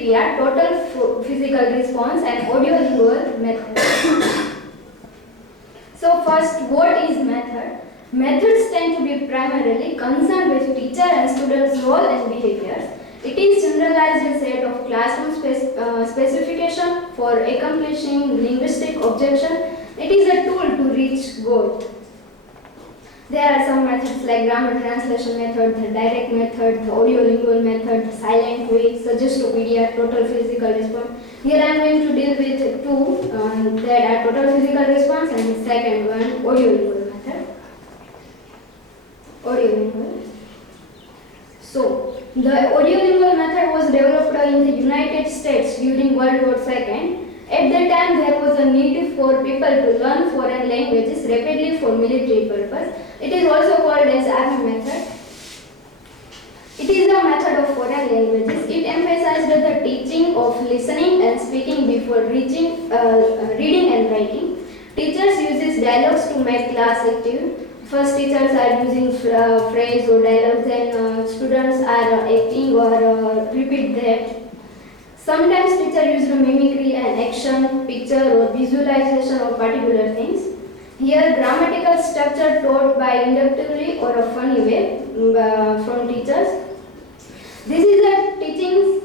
TPR, Total Physical Response, and Audio-Lingual Method. So first, what is method? Methods tend to be primarily concerned with teacher and students' role and behaviors. It is generalized set of classroom specification for accomplishing linguistic objection. It is a tool to reach goal. There are some methods like grammar translation method, the direct method, the audio-lingual method, the silent way, suggestopedia, total physical response. Here I am going to deal with two that are total physical response and the second one audio-lingual method. Audio-lingual. So, the audio-lingual method was developed in the United States during World War II. At that time, there was a need for people to learn foreign languages rapidly for military purpose. It is also called as army method. It is a method of foreign languages. It emphasized the teaching of listening and speaking before reading and writing. Teachers uses dialogues to make class active. First, teachers are using phrase or dialogues, then students are acting or repeat that. Sometimes teacher used mimicry and action, picture or visualization of particular things. Here, grammatical structure taught by inductively or a funny way from teachers. This is a teaching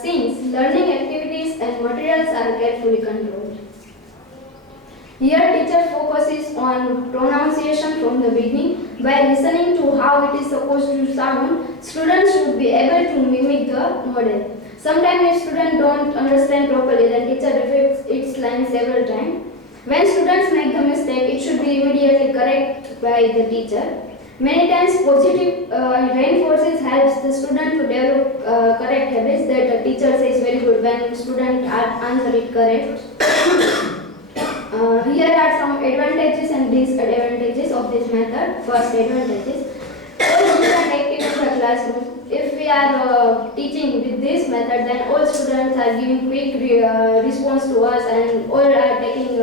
since learning activities and materials are carefully controlled. Here, teacher focuses on pronunciation from the beginning. By listening to how it is supposed to sound, students should be able to mimic the model. Sometimes if students don't understand properly, then teacher repeats its line several times. When students make the mistake, it should be immediately corrected by the teacher. Many times positive reinforces helps the student to develop correct habits that the teacher says very good when students answer it correct. Here are some advantages and disadvantages of this method. First, advantages. All students active in the classroom. If we are teaching with this method, then all students are giving quick response to us and all are taking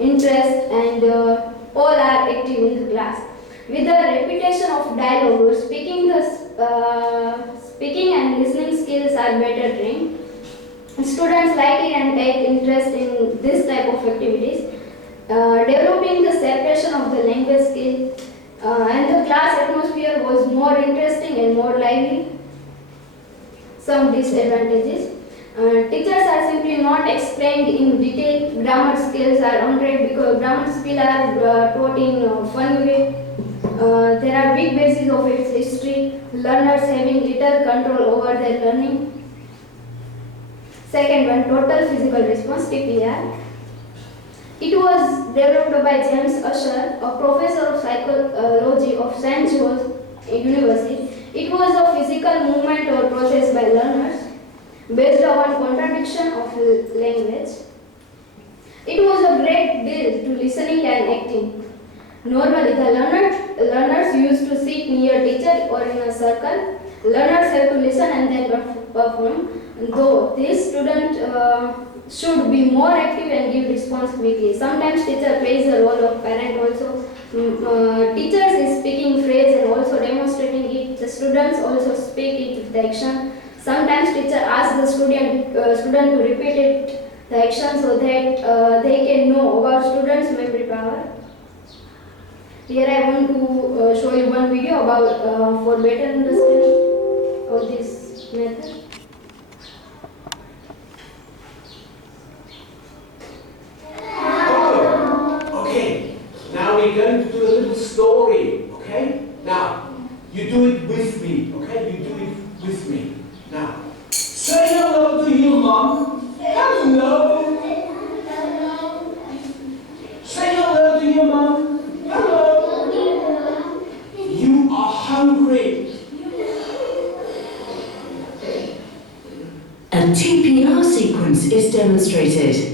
interest and all are active in the class. With the repetition of dialogue, speaking and listening skills are better trained. Students like it and take interest in this type of activities. Developing the separation of the language skill. And the class atmosphere was more interesting and more lively. Some disadvantages. Teachers are simply not explained in detail. Grammar skills are unread because grammar skills are taught in a fun way. There are big bases of its history. Learners having little control over their learning. Second one, total physical response, TPR. It was developed by James Usher, a professor of psychology of St. John's University. It was a physical movement or process by learners based on contradiction of language. It was a great deal to listening and acting. Normally, the learners used to sit near teacher or in a circle. Learners have to listen and then perform. Though this student should be more active and give response quickly. Sometimes teacher plays the role of parent also. Teachers is speaking phrase and also demonstrating it. The students also speak it with the action. Sometimes teacher asks the student to repeat it, the action, so that they can know about students' memory power. Here I want to show you one video about for better understanding of this method. Okay, now we're going to do a little story, okay? Now, you do it with me, okay? You do it with me. Now, say hello to your mom. Hello. Say hello to your mom. Hello. You are hungry. A TPR sequence is demonstrated.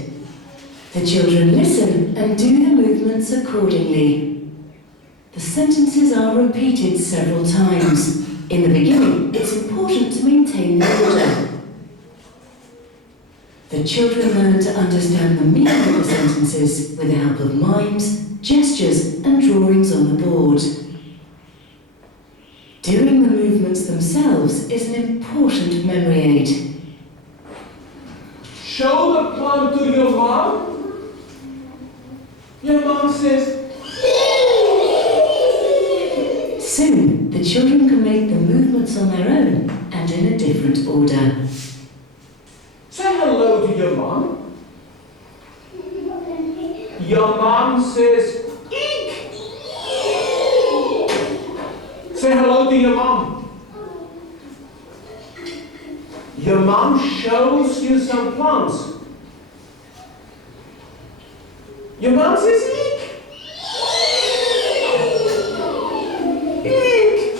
The children listen and do the movements accordingly. The sentences are repeated several times. In the beginning, it's important to maintain the order. The children learn to understand the meaning of the sentences with the help of mimes, gestures, and drawings on the board. Doing the movements themselves is an important memory aid. movements on their own and in a different order. Say hello to your mom. Your mom says, eek. Say hello to your mom. Your mom shows you some plants. Your mom says, eek. Eek.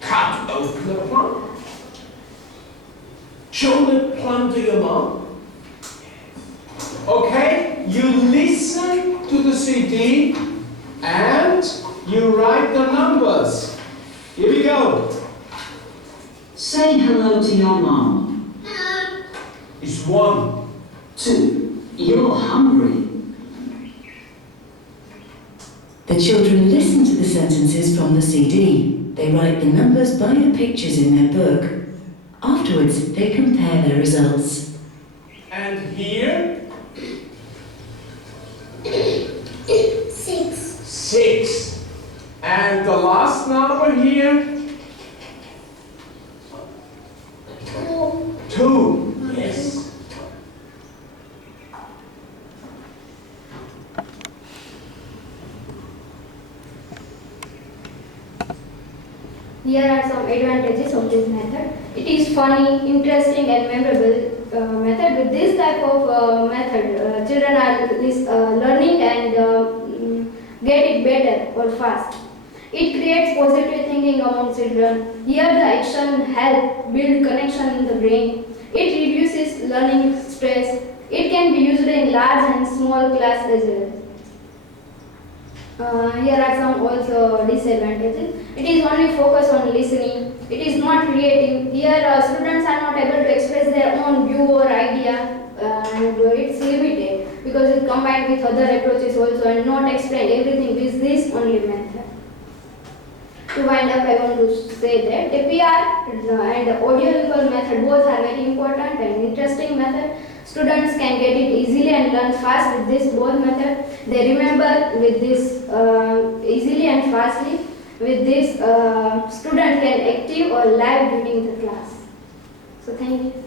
Cut open the plant. Show the plant to your mom. Okay, you listen to the CD and you write the numbers. Here we go. Say hello to your mom. It's 1. 2. You're hungry. The children listen to the sentences from the CD. They write the numbers by the pictures in their book. Afterwards, they compare their results. And here? 6. 6. And the last number here? 2. Yes. Here are some advantages of this method. It is funny, interesting and memorable method. With this type of method, children are learning and get it better or fast. It creates positive thinking among children. Here the action helps build connection in the brain. It reduces learning stress. It can be used in large and small class as well. Here are some also disadvantages. It is only focused on listening. It is not creative. Here students are not able to express their own view or idea and it's limited because it combined with other approaches also and not explain everything with this only method. To wind up, I want to say that the PR and the audio-lingual method both are very important and interesting method. Students can get it easily and learn fast with this both method. They remember with this easily and fastly. With this, student can active or live during the class. So thank you.